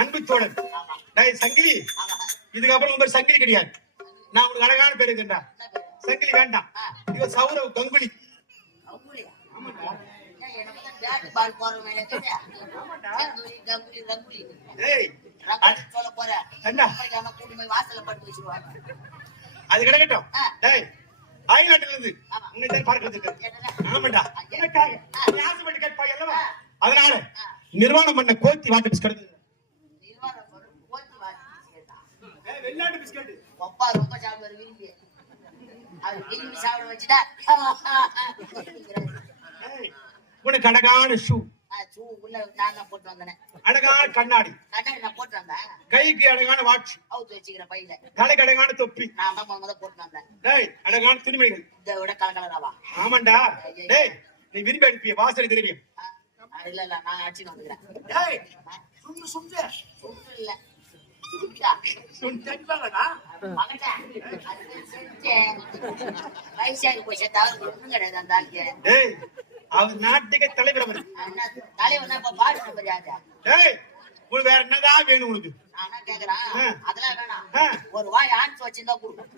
அன்பு தோழன். டேய் சங்கிலி, இதுக்கப்புறம் உங்க சங்கிலி கிடையாது. நான் உங்களுக்கு அழகான பேரு இருக்கேன்டா. சங்கிலி வேண்டாம், இவ சௌரவ் கங்குலி. ஆமாடா. பேட் பால் போற மேல கேட்டியா? கங்குலி ஏய் சொல்ல போற என்ன கூட்டி போய் வாசல்ல பட்டு வச்சிருவாங்க. அது கிடக்கட்டும். டேய் அயல்நாட்டுல இருந்து உன்னை தான் பார்க்க வந்திருக்கேன். ஆமாடா, உனக்காக நீ ஆசைப்பட்டு கேட்பாய் அல்லவா, அதனால நிர்வாணம் பண்ண கோத்தி வாட்டு பிஸ்கட். வெள்ளாட்டு பிஸ்கட் அப்பா ரொம்ப சாப்பிடுவாரு விரும்பி. அது விரும்பி சாப்பிட வச்சுட்டா உனக்கு அழகான ஷூ, ஷூ உள்ள நான் தான் போட்டு வந்தேன். அழகான கண்ணாடி நான் போட்டு வந்தேன். கைக்கு அழகான வாட்ச் அவுத்து வச்சுக்கிற பையில. தலைக்கு அழகான தொப்பி நான் தான் போட்டு வந்தேன். டேய் அழகான துணிமணிகள் இதை விட கலக்கலராவா? ஆமாண்டா. டேய் நீ விரும்பி அனுப்பிய வாசனை தெரியும். இல்ல நான் அடிச்சுட்டு வந்துக்கிறேன். டேய் சுண்டு இல்ல வயசாகி போச்சு தவறு ஒண்ணும் கிடையாது. அந்த ஆளுக்கு டேய் அவர் நாட்டுக்கு தலைவர் அவர். தலைவர்னா இப்ப பாடு நம்பர் யாரு? டேய் உங்களுக்கு வேற என்னதான் வேணும் உனக்கு? நானா கேக்குறேன். அதெல்லாம் வேணாம், ஒரு வாய் ஆன்ஸ் வச்சிருந்தா கொடுக்கும்.